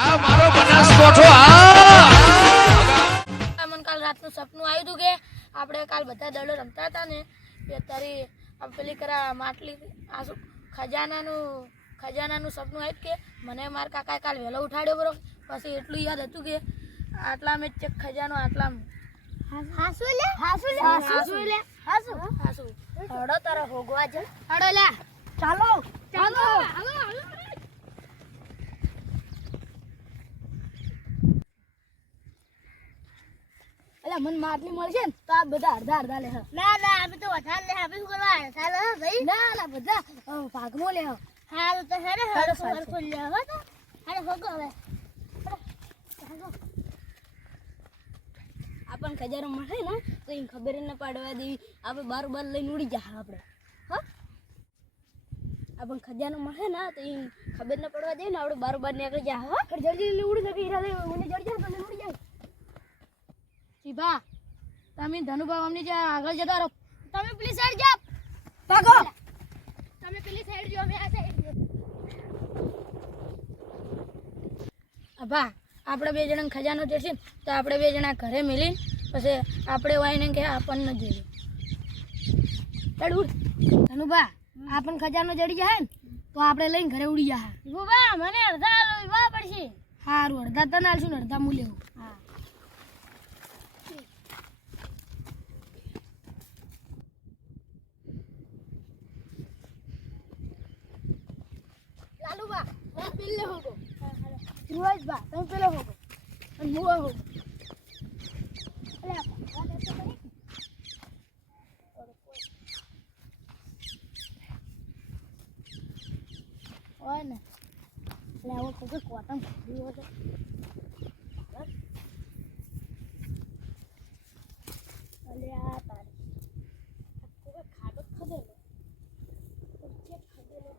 આ મારો બનાસકોઠો મને કાલ રાતનું સપનું આવ્યું હતું કે આપણે કાલ બધા દડો રમતા હતા ને એ તારી પેલી કરા માટલી આ ખજાનાનું સપનું આવ્યું કે મને મારા કાકાએ કાલ વહેલો ઉઠાડ્યો બરો. પછી એટલું યાદ હતું કે આટલા મેં ચેક ખજાનો આટલા હડો તારા હોગવા છે. હડો લે ચાલો ચાલો અલા મન માટલી મળશે ને તો આ બધા અડધા અડધા લે. ના ના અમે તો વધારે લે. અમે શું કરવા ચાલો ભાઈ. ના ના બધા ભાગમાં લે. હાલ તો હેડે હેડે સરખો લે હો તો અરે હોગો હવે આપણ ખજારો મળે ને તો એ ખબર ન પાડવા દેવી. આપણે બાર લઈને ઉડી જા આપણે. હા આપણ ખજાનો મળે ને તો એ ખબર ન પડવા દેવી ને આપણે બાર નીકળી જા. હા જલ્દી ઉડી શકે ઈરા મને જડી જાય તો ઉડી જાય. શિભા તમે ધનુભા અમને જ્યાં આગળ જતા રહો. તમે પેલી સાઈડ જાઓ ભાગો. તમે પેલી સાઈડ જો અમે આ સાઈડ જો. અભા આપણે બે જણા ખજાનો જશે તો આપણે બે જણા ઘરે મિલીને પછી આપણે વાઈને કે આપણને જોઈએ ચડું ધનુભા આપણને ખજાનો જડી જાય ને તો આપણે લઈને ઘરે ઉડી જાય. ભૂબા મને અડધા લેવા પડશે. સારું અડધા તને આલશું ને અડધા હું લેવું. હા લાલુબા તમે પેલે હોગો. ધ્રુવજબા તમે પેલે હોગો અને હું હોગો. ઓય ને એટલે આવો ખબર કોટમ દીવો છે. અલે આ તારી ખબર ખાડો ખદેલો ચેક ખદેલો.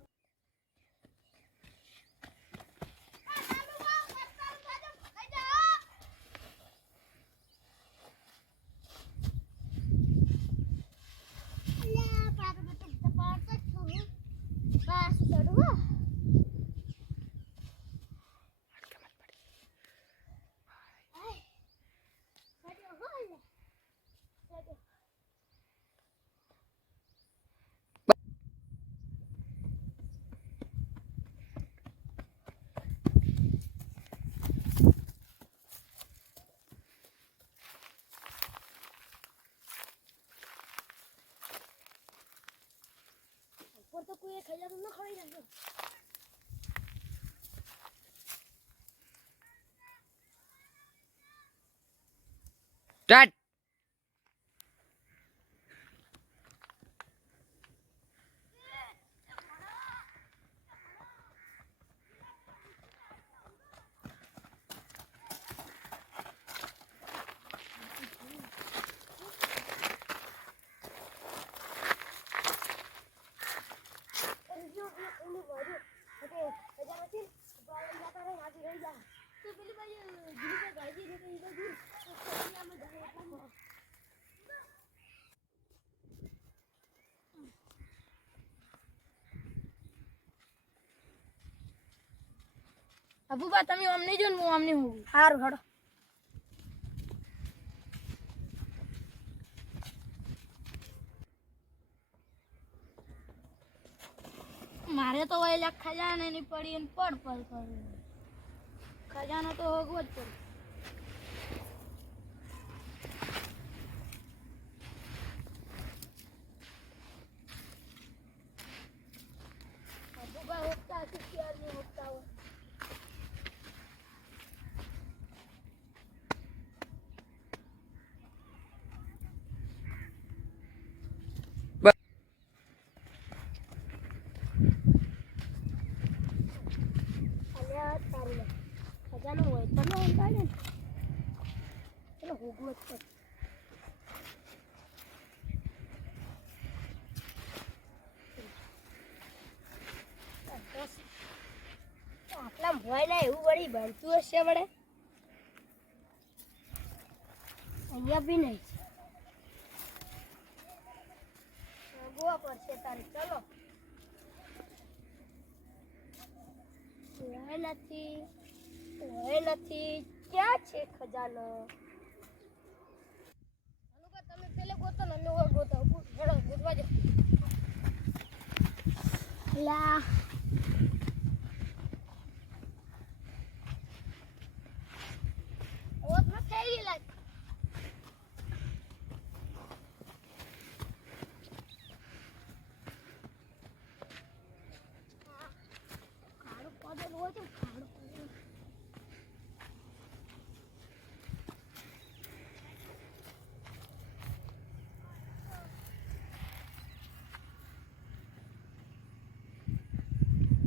તો કોઈ ખજાનો ન ખવાઈ નાખ્યો. સ્ટાર્ટ. અબુબા તમે અમને જો ને હું અમને હું સારું હડો. મારે તો ઓલા ખજાને ની પડી ને પડ કરું. ખજાનો તો હોગવો જ પડે. અબુબા હોગતા હશે ક્યાર નહીં હોગતા હોય. ખજાનો હોય તમે અંદાજે ને ચલો હોગવો જ પડે. આટલા હોય ને એવું વળી બનતું હશે વડે અહીંયા બી નહીં ગોવા પડશે તારે. ચલો હોય નથી નથી. ક્યાં છે ખજાનો? અનુકા તમે પેલે ગોતો ને અમે ઓર ગોતો. હેડો ગોતવા જો. લા ઓત ન થઈ લાગ. ખાડો પડેલો હોય તો ખાડો પડેલો.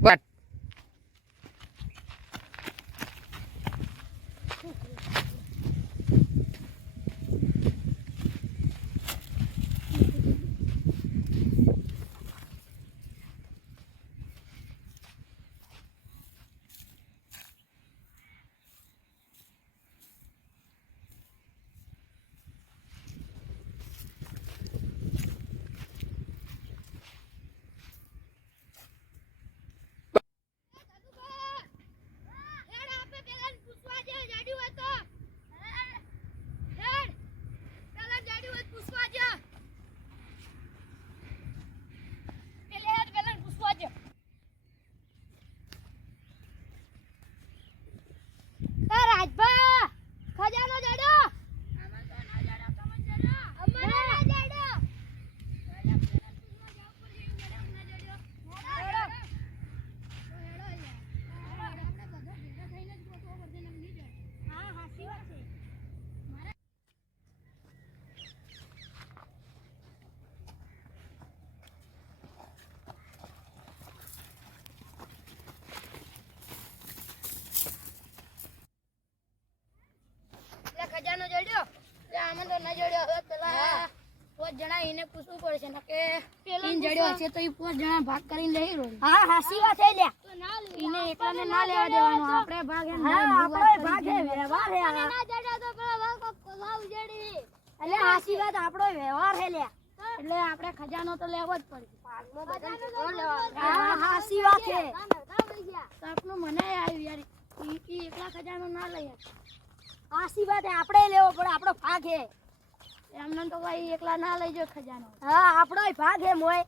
બટ ખજાનો જડ્યો આમાં તો ના જડ્યો. હવે પેલા 5 જણા એને પૂછવું પડશે ને કે ઈન જડ્યો હશે તો એ 5 જણા ભાગ કરીને લઈ રહ્યો. હા હાસી વાત છે લ્યા. એને એકલાને ના લેવા દેવાનો. આપણે ભાગ એમ હા આપણો ભાગ હે વ્યવહાર હે. ના જડ્યો તો પેલા ભાગ જડી. એટલે હાસી વાત આપણો વ્યવહાર હે લ્યા. એટલે આપણે ખજાનો તો લેવો જ પડશે. હા હાસી વાત છે. તો આપણું મને આવ્યું યાર ઈ એકલા ખજાનો ના લઈ હાસી વાત હે આપણે લેવો પડે. આપણો ભાગ હે. એમને તો ભાઈ એકલા ના લઈ જો ખજાનો. હા આપણો ભાગ હે મોય.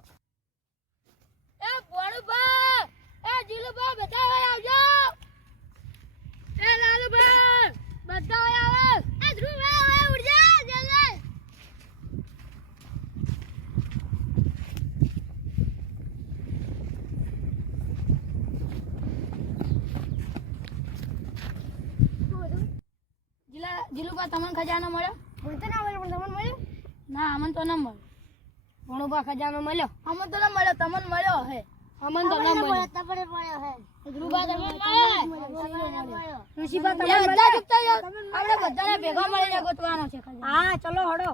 એ ભણુભા એ જીલુભા બધા હોય આવજો. એ લાલુભા બધા હોય આવે. એ ધ્રુવભા હવે ઉડ જા જલ્દી. જીલુભા તમને ખજાનો મળ્યો? મને તો ના મળ્યો પણ તમને મળ્યો? ના અમને તો ના મળ્યો. ભણુભા ખજાનો મળ્યો? અમને તો ના મળ્યો. તમને મળ્યો હે? અમન તો ના મળ્યો. તમને મળ્યો હે? ધ્રુવભા તમને મળ્યો? ઋષિભા બધા તમને બધા ચૂકતા જાઓ. આપણે બધાને ભેગા મળીને ગોતવાનો છે ખજાનો. હા ચલો હડો.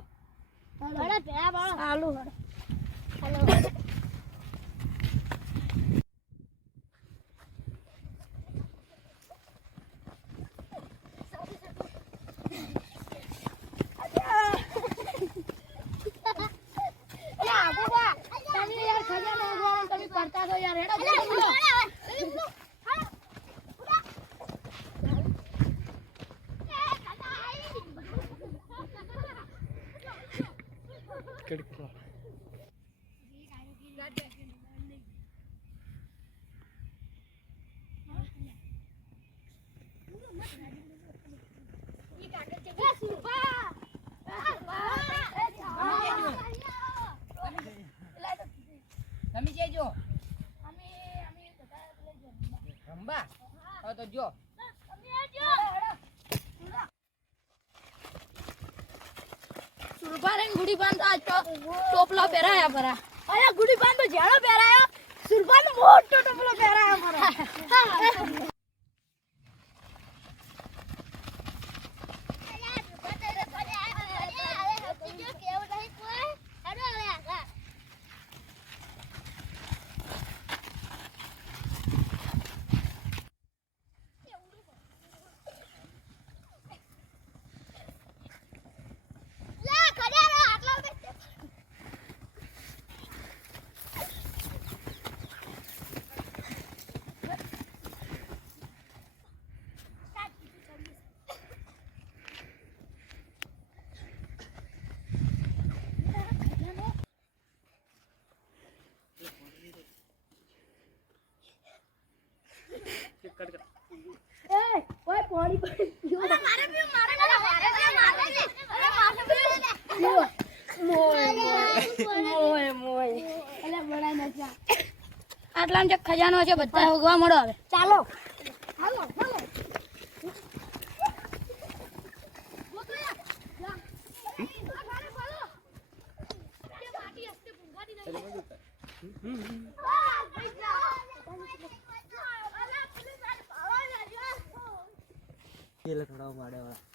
હડો ભેગા બાળો. ચાલુ હડો. હાલો. તમે જજો રંબા હવે તો જો સુરપારે ગુડી બાંધ આજ તો ટોપલા પહેરાયા પરા. અરે ગુડી બાંધો જેણો પહેરાયો. સુરપાનો મોટો ટોપલો પહેરાયો પરા. એ ઓય પાણી પીઓ મારે પીઓ મારે આટલામાં જે ખજાનો છે બધા ઉગવા મળો હવે ચાલો હાલો હાલો પેલા થોડા માડે વાળા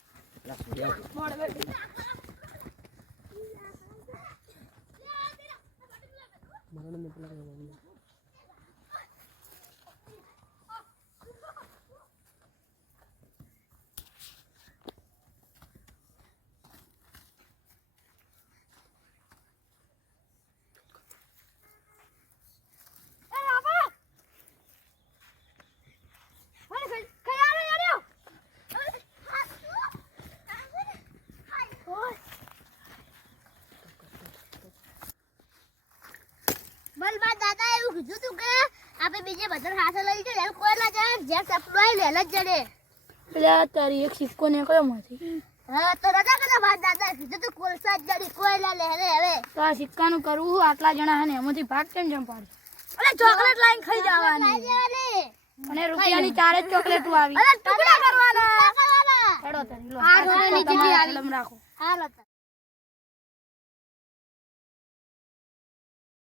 બલબા દાદા એવું કીધું તું કે આપણે બીજે બધા હાથે લઈ જઈએ કોઈ ના જાય જે સપ્લાય લે જ જડે એટલે તારી એક સિક્કો નીકળ્યો માંથી હા તો રજા કરે ભાઈ દાદા કીધું તું કોલસા જ જડી કોઈ ના લે હવે તો આ સિક્કાનું કરવું આટલા જણા હે ને એમાંથી ભાગ કેમ જમ પાડે અરે ચોકલેટ લાઈન ખાઈ જવાની અને રૂપિયાની 4 જ ચોકલેટો આવી અરે ટુકડા કરવાના હેડો તારી લો આ ઘરે નીચે તમારા આવી. આલમ રાખો હાલો